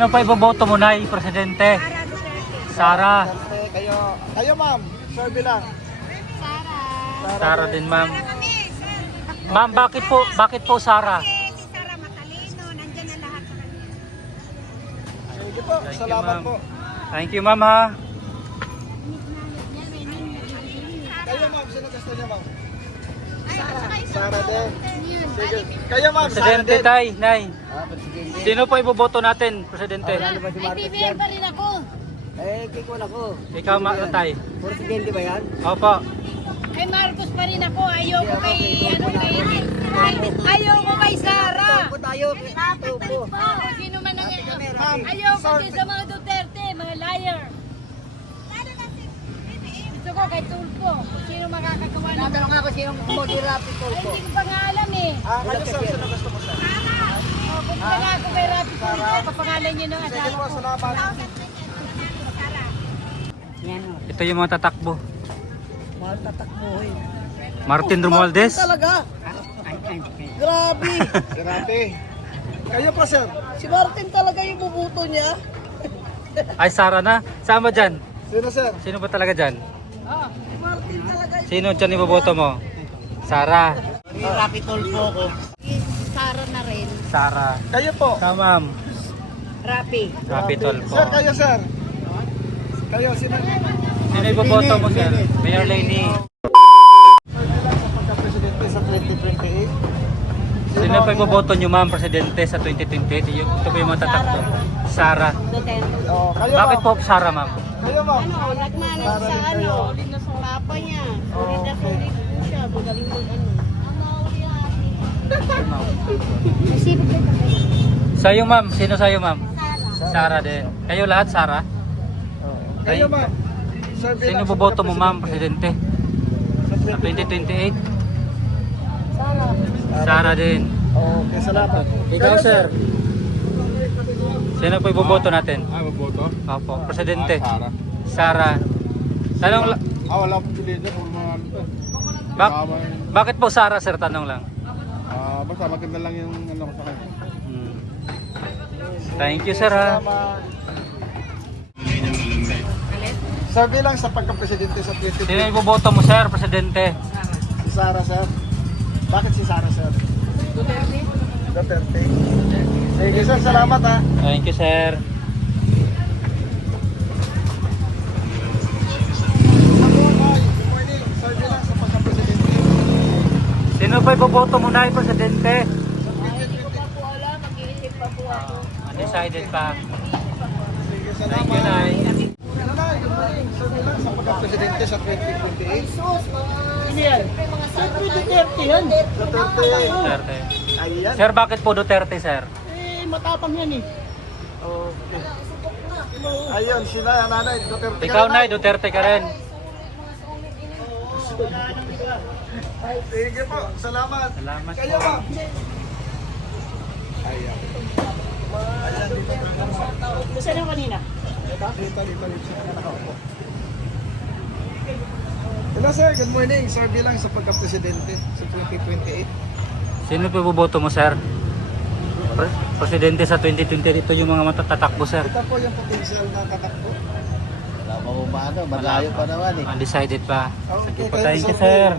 Sino pa iboboto mo na, Presidente? Sara. Kayo ma'am, survey lang. Sara din, ma'am. Ma'am, bakit po Sara? Si Sara matalino, nandyan na lahat sa kanya. Sige po, Thank you, salamat ma'am. po. Thank you, ma'am, ha. Kayo ma'am, sino gusto niyo ma'am? Sara din. Sige. Kayo ma'am, Sara Presidente, din. tay, nay. Presidente. Sino po iboboto natin, Presidente? Ay, BBM pa rin ako. Kikon ako. Ikaw, tay. Presidente ba yan? Opo. Kay Marcos pa rin ako. Ayoko kay Sara. Tayo. Sino man ang ayoko din sa mga Duterte, mga liar. Gusto ko kay Tulfo. Sino makakagawa ng... Natanong ako sino moderator ko. Ay, hindi ko pa nga alam eh. Kayo sir, sino gusto mo sir? Punta nga ako kay Rapi Tulfo. Kapangalan niyo ng Sige asawa po, ko. salamat. Ito yung mga tatakbo. Mahal tatakbuhin. Martin Romualdez. Talaga? Grabe. Grabe. Kayo po sir. Si Martin talaga yung bubuto niya. Ay, Sara na. Saan ba dyan? Sino sir? Sino ba talaga dyan? Si Martin talaga yung... Sino dyan iboboto mo? Sara. Rapi Tulfo ko. Sara na rin. Sara. Kayo po. Ma'am. Rapi. Capitol po. Sir, kayo sir. Kayo, sino? Sino iboboto mo, sir? Mayor Lainey. Sa pagka-presidente sa 2028. Sino pa iboboto nyo, ma'am, Presidente sa 2028? Ito po yung mga tatakbo. Sara. Oh, kayo Bakit ma'am. po Sara, ma'am? Kayo ma'am. Nagmana sa papa niya. Sulit na sulit po siya. Magaling Sa'yo, ma'am. Sino sa'yo, ma'am? Sara din. Kayo lahat, Sara? Kayo ma'am. Sir, Sino bilang sa boboto mo, ma'am, pagka-presidente. Presidente? Sa 2028? Sara din. Okay, salamat. Ikaw, Kayo, sir. Sino po iboboto natin? Maboto? Opo, Presidente. Sara. Sara. Tanong la- Wala po pili dyan kung mga ano to. bakit po Sara, sir? Tanong lang. Basta maganda lang yung ano ko sa kanya. Hmm. Thank you, sir, ha. Salamat. Sir, bilang sa pagka-presidente sa 2028. Sino iboboto mo, sir, Presidente? Si Sara, sir. Bakit si Sara, sir? Duterte. Sige, sir. Salamat, ha. Thank you, sir. Good morning. Sir, bilang sa pagka-presidente. Sino pa iboboto mo na, Presidente? Undecided pa. Sige, Thank you, salamat. Nay. Ano na, good morning. Sir, bilang sa pagka-presidente sa 2028. Sino yan? Sir, Duterte yan. Duterte. Duterte. Ayan. Sir, bakit po Duterte, sir? Matapang yan eh. Okay. Ayun, sila, nanay, Duterte. Ikaw, Nay, Duterte ka rin. Sige po, salamat. Salamat Kayo po. ba? Ayan. Ayan, dito. Saan yung kanina? Dito. Siya nakaupo. Hello sir, good morning. Sir, bilang sa pagka-presidente sa 2028. Sino pa iboboto mo, sir? Presidente sa 2020, ito yung mga matatatakbo, sir. Ito po yung potential na tatakbo. Wala pa umano, malayo pa naman eh. Undecided pa. Sige po, kayo, thank you, sir.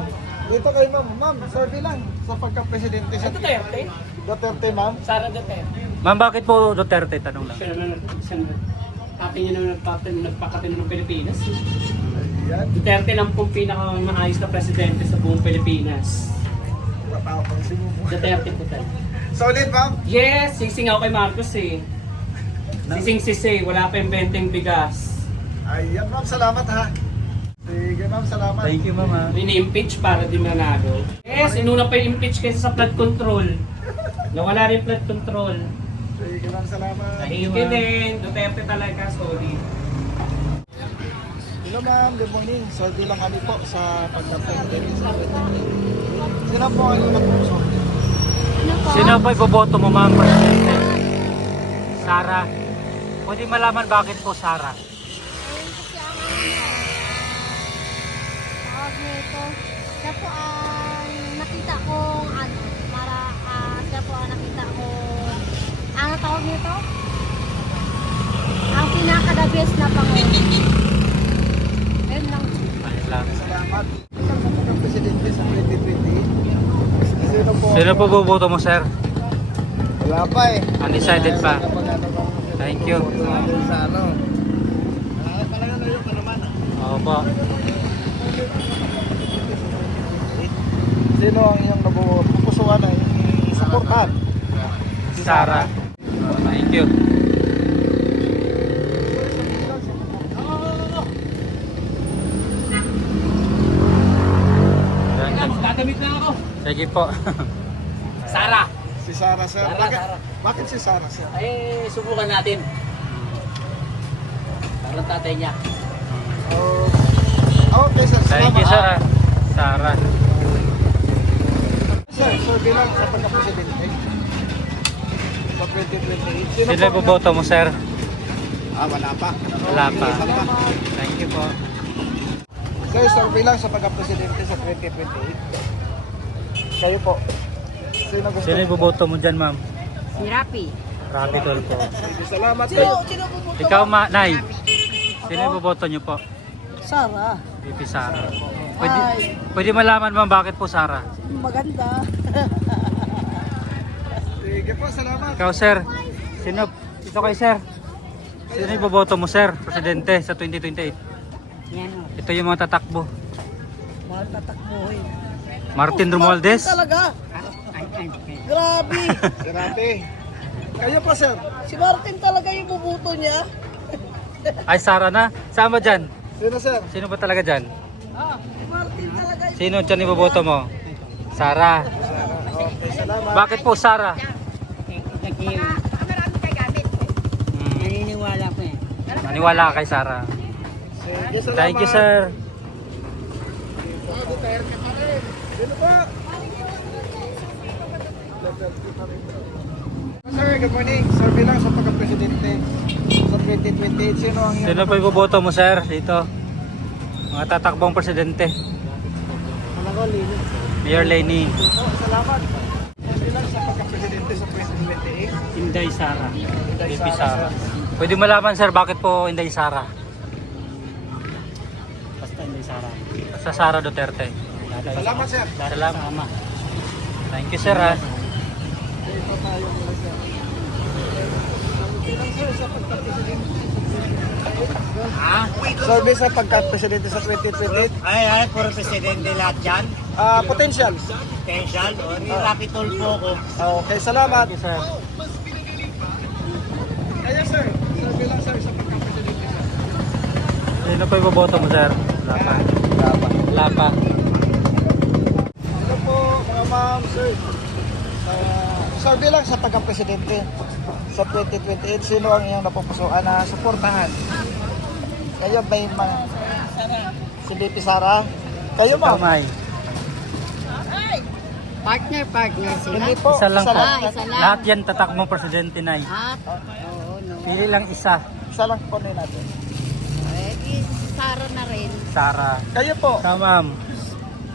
Dito kayo ma'am. Ma'am, sir, bilang sa pagka-presidente sa Duterte? Duterte, ma'am. Sara Duterte. Ma'am, bakit po Duterte? Tanong lang. Ate niya naman nagpakatino ng Pilipinas. Ayan. Duterte lang pong pinakamaayos na presidente sa buong Pilipinas. Matapang si Mumu. Duterte po talaga. Solid, ma'am. Yes, sising ako kay Marcos eh. Sising wala pa yung benteng bigas. Ayan, ma'am. Salamat, ha. Sige, ma'am. Salamat. Thank you, ma'am. Ini-impeach para di manalo. Yes, inuna pa yung impeach kaysa sa flood control. Nawala rin flood control. Sige, ma'am. Salamat. Thank you din. Duterte talaga, sorry. Hello, ma'am. Good morning. Sir, bilang kami po sa pagka-presidente sa 2028. Sino po ang inyong kapuso? Sino pa iboboto mo, ma'am, Presidente? Sara. Pwede malaman bakit po Sara? Tawag nito. Siya po ang nakita kong siya po ang nakita kong ano tawag nito? Ayun lang. Ayun lang. Salamat. Sa pagka-presidente sa 2028. Sino po? Sino po boboto mo, sir? Wala pa eh. Undecided pa. Kapag ano bang Thank you. doon sa ano. Opo. Sino ang iyong napupusuan na i-supportan? Sara. Thank you. Gagamit lang ako. Sige po. Sara. Si Sara, sir. Bakit si Sara, sir? Eh, subukan natin. Parang tatay niya. Oh, okay, sir. Thank you, Salamat. sir. Sara. Sir, bilang sa pagka-presidente sa 2028. Sino boboto mo, sir? Wala pa. Wala pa. Salamat. Thank you po. Sir, bilang sa pagka-presidente sa 2028. Kayo po. Sino gusto Sino boboto mo dyan, ma'am? Si Rapi. Rapi Tolpo. Salamat. Ikaw, Nay. Sino boboto niyo po? Sara. VP Sara. Pwede malaman, ma'am, bakit po Sara? Maganda. Sige po, salamat. Ikaw, sir. Sino? Ito kay sir. Sino yung boboto mo, sir? Presidente sa 2028. Yan o. Ito yung mga tatakbo. Mahal tatakbuhin. Martin Romualdez. Talaga. Grabe. Grabe. Kayo po, sir. Si Martin talaga yung bubuto niya. Ay, Sara na. Sama dyan. Sino, sir? Sino ba talaga dyan? Martin talaga yung Sino dyan yung boboto mo? Sara. Okay, salamat. Bakit po Sara? Kasi Hmm. naniniwala ko eh. Maniwala ka kay Sara. Sige, salamat. Thank you, sir. Sino po? Sir, good morning. Sir, bilang sa pagka-presidente sa 2028, sino ang Sino pa yung boboto mo, sir? Dito. Mga tatakbong presidente. Lino. Mayor Lenny. Salamat. Bilang sa pagka-presidente sa 2028. Inday Sara. VP Sara. Pwede malaman, sir, bakit po Inday Sara? Basta hindi Sara. Sa Sara Duterte. Salamat, sir. Salamat. Thank you, sir. Ha? Ito tayo mula, sir. Bilang, sir, sa pagka-presidente. Service sa pagka-presidente sa 2028. Ay, puro presidente lahat dyan. Potential. Potential, o ni-rapitol po ko. Okay, salamat. Thank you, sir. Kaya, sir. Sir, bilang, sir, sa pagka-presidente, sir. Sino pa yung boboto mo, sir? Wala pa. Wala pa. Ito po, mga ma'am, sir. Sir, bilang sa pagka-presidente sa 2028, sino ang iyong napupusuan na suportahan? Kayo ba yung mga... Si BP Sara? Kayo, ma'am? Kamay. Partner sila. Hindi po. Isa lang po. Isa lang. Lahat yan tatakbong presidente, Nay. Oo, no. Pili lang isa. Isa lang po na natin. Eh, si Sara na rin. Sara. Kayo po. Ikaw, ma'am.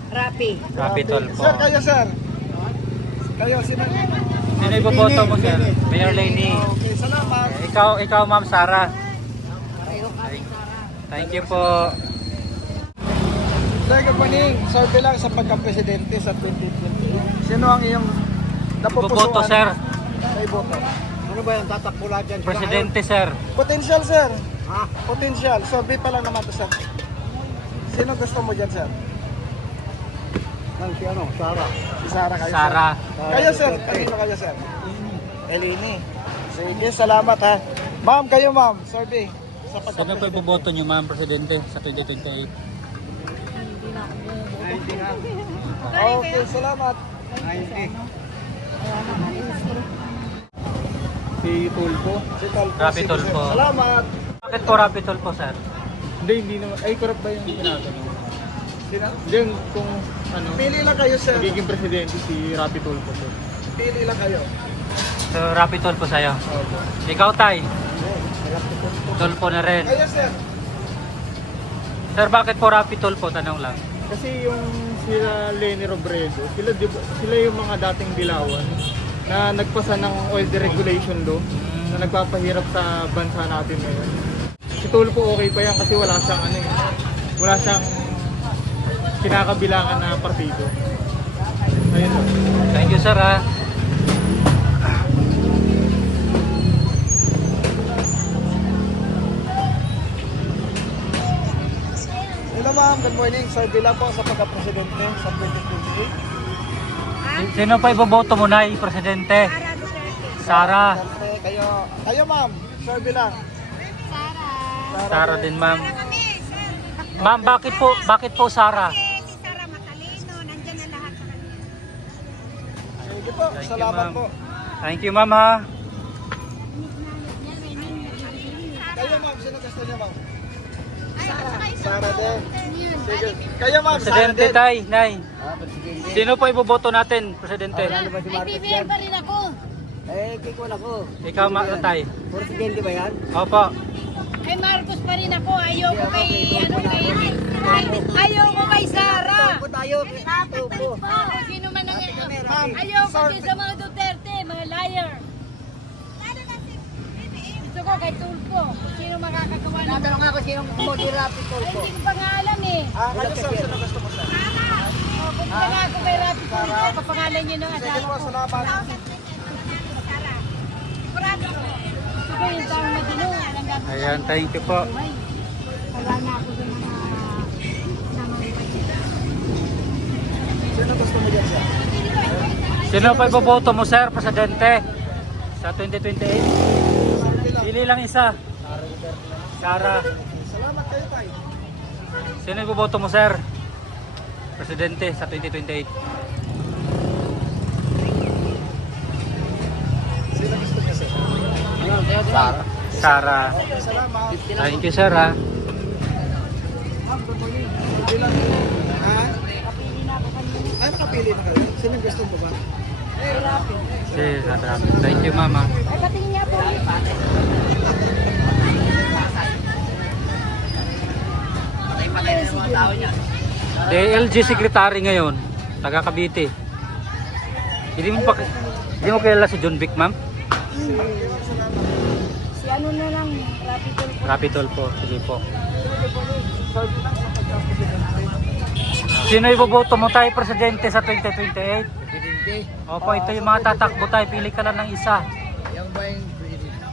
Rapi. Rapi Tolpo. Sir, kayo, sir. Kayo, sino? Sino yung boboto mo, sir? Mayor Lenny. Okay, salamat. Ikaw, ma'am, Sara. Pareho kami Sara. Thank you po. Sir, good morning. Sir, bilang sa pagka-presidente sa 2028, sino ang iyong napupusuan? Boboto, sir. Ay, boto. Ano ba yung tatakbo lahat dyan? Presidente, sir. Potential, sir. Potential. Survey pa lang naman to, sir. Sino gusto mo dyan, sir? Si ano? Sara. Si Sara kayo, Sara. sir. Kayo, sir. Kanino kayo, sir? Elini. Sige, salamat, ha. Ma'am, kayo, ma'am. Survey. Sa Sino pa yung boboto nyo, ma'am, presidente sa 2028? Okay, salamat. Si Tulpo. Si Talpo. Rapi Tolpo. Salamat. Bakit po Rapi Tolpo, sir? Hindi naman. Ay, correct ba yung tinatanong? Sino? Diyan kung ano, Pili lang kayo, sir. magiging presidente si Rapi Tulpo po. Pili lang kayo. So, Rapi Tolpo sa'yo. Ikaw, Tay. Tolpo na rin. Kayo, sir. Sir, bakit po Rapi Tolpo? Tanong lang. Kasi yung sila Leni Robredo, sila yung mga dating dilawan na nagpasa ng oil deregulation law na nagpapahirap sa bansa natin ngayon. Si Tulfo okay pa yan kasi wala siyang ano eh. Wala siyang kinakabilangan na partido. Ayun o. Thank you, sir, ha. Hello ma'am, good morning. Survey lang po sa pagka-presidente sa 2028. Sino pa iboboto mo na, Presidente? Sara. Kayo ma'am, survey lang. Sara din, ma'am. Ma'am, bakit po Sara? Si Sara matalino, nandyan na lahat sa kanya. Sige po, Thank you, salamat ma'am. po. Thank you, ma'am, ha. Kayo ma'am, sino gusto niyo ma'am? Ay, Sara din. Sige. Kayo ma'am, Sara Presidente, din. tay, nay. Sino pa iboboto natin, Presidente? Ay, BBM pa rin ako. Ikaw, tay. Presidente ba yan? Opo. Kay Marcos pa rin ako. Ayoko kay Sara. Tayo. Sino man ang Ma'am, ayoko din sa mga Duterte, mga liar. Gusto ko kay Tulfo. Sino makakagawa ng... Natanong ako sinong moderato Ay, hindi ko pa nga alam eh. Kayo sir, sino gusto mo sir? Punta nga ako kay Rapi Tulfo. Kapangalan niyo ng Sige asawa po, ko. salamat. Gusto ko yung taong matino. Alam nga ko. Ayan, thank you po. Wala na ako doon na Sino gusto mo dyan sir? Sino pa iboboto mo, sir, Presidente? Sa 2028? Pili lang isa. Sara. Salamat kayo tayo. Sino iboboto mo, sir? Presidente sa 2028. Sino gusto niyo sir? Sara. Salamat. Thank you, sir, ha. Ma'am, good morning. Survey lang. Ha? Ay, nakapili na kayo. Sino gusto mo ba? Sara. Thank you, mama. Ay, patingin niya po. DLG Secretary ngayon, taga Cavite. Hindi mo kilala si John Vic, ma'am? Si ano na lang, Rapi Tulfo. Rapitol po, sige po. Sino iboboto mo tayo, Presidente, sa 2028? Presidente. Opo, ito yung mga tatakbo tayo. Pili ka lang ng isa. Yang ba yung presidente?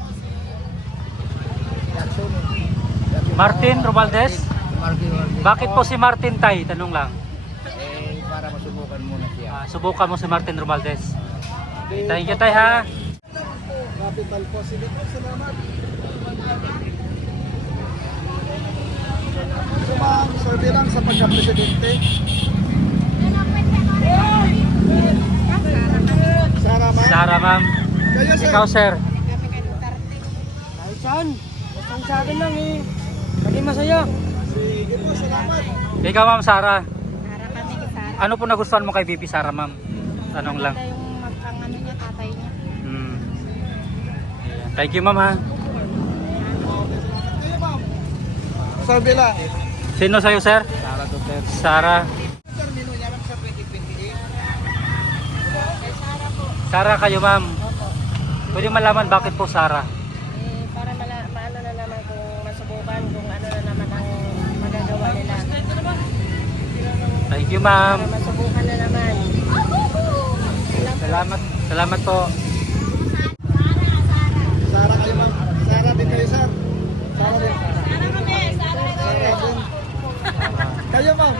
Martin Romualdez? Bakit po si Martin tay? Tanong lang. Para masubukan muna siya. Subukan mo si Martin Romualdez. Okay, thank you tay, ha. Capital po. Sige po, salamat. So ma'am, survey lang sa pagka-presidente. Sara ma'am. Sara, ma'am. Kayo sir. Ikaw, sir. Ay, saan? Basta sa akin lang eh. Maging masaya. Sige po, salamat. Ikaw, ma'am, Sara. Para kami kay Sara. Ano po nagustuhan mo kay VP Sara, ma'am? Tanong lang. Ito yung ang ano niya, tatay niya. Hmm. Thank you, ma'am, ha. Kayo ma'am. Survey lang. Sino sa'yo, sir? Sara Duterte. Sara. Termino niya lang sa 2028. Sara kayo, ma'am. Pwede malaman bakit po Sara? Para maano na naman kung masubukan, kung ano na naman ang magagawa nila. Thank you, ma'am. Masubukan na naman. Salamat. Salamat po. Sara kayo ma'am. Sara din kayo sir. Sara din. Sara din. Kayo ma'am.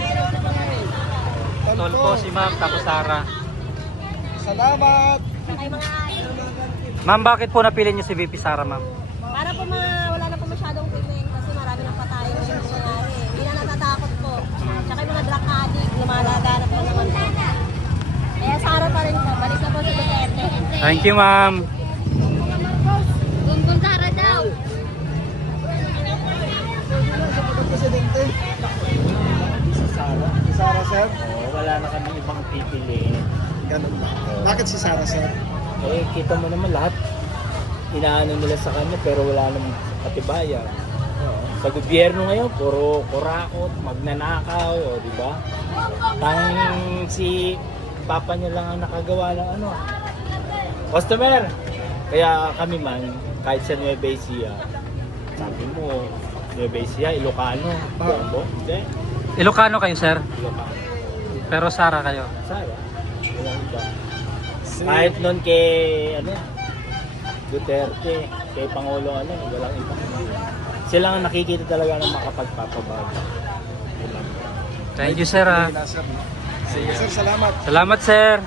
Tolpo si ma'am, tapos Sara. Salamat. Ma'am, bakit po napili niyo si VP Sara, ma'am? Para po wala na po masyadong feeling kasi marami ng patayin na nangyayari. Hindi na natatakot po. Tsaka yung mga drug addict, lumalaganap na naman po. Kaya Sara pa rin po. Balik na po sa Duterte. Thank you, ma'am. Bumbong Sara daw. Presidente. Si Sara. Si Sara sir. Wala na kami ibang pipiliin. Ganun ba? Bakit si Sara sir? Eh, kita mo naman lahat. Inaano nila sa kanya pero wala namang katibayan. Sa gobyerno ngayon, puro kurakot, magnanakaw, di ba? Tanging si papa niya lang ang nakagawa ng ano. Customer! Kaya kami man, kahit sa Nueva Ecija, sabi mo, Nueva Ecija, Ilocano, Bombo. Hindi, Ilocano kayo, sir? Ilocano. Pero Sara kayo. Sara, walang iba. Kahit nun kay, Duterte, kay Pangulo, walang iba. Sila ang nakikita talaga ng makapagpapabago. Thank you, sir. Sige, sir, salamat. Salamat, sir.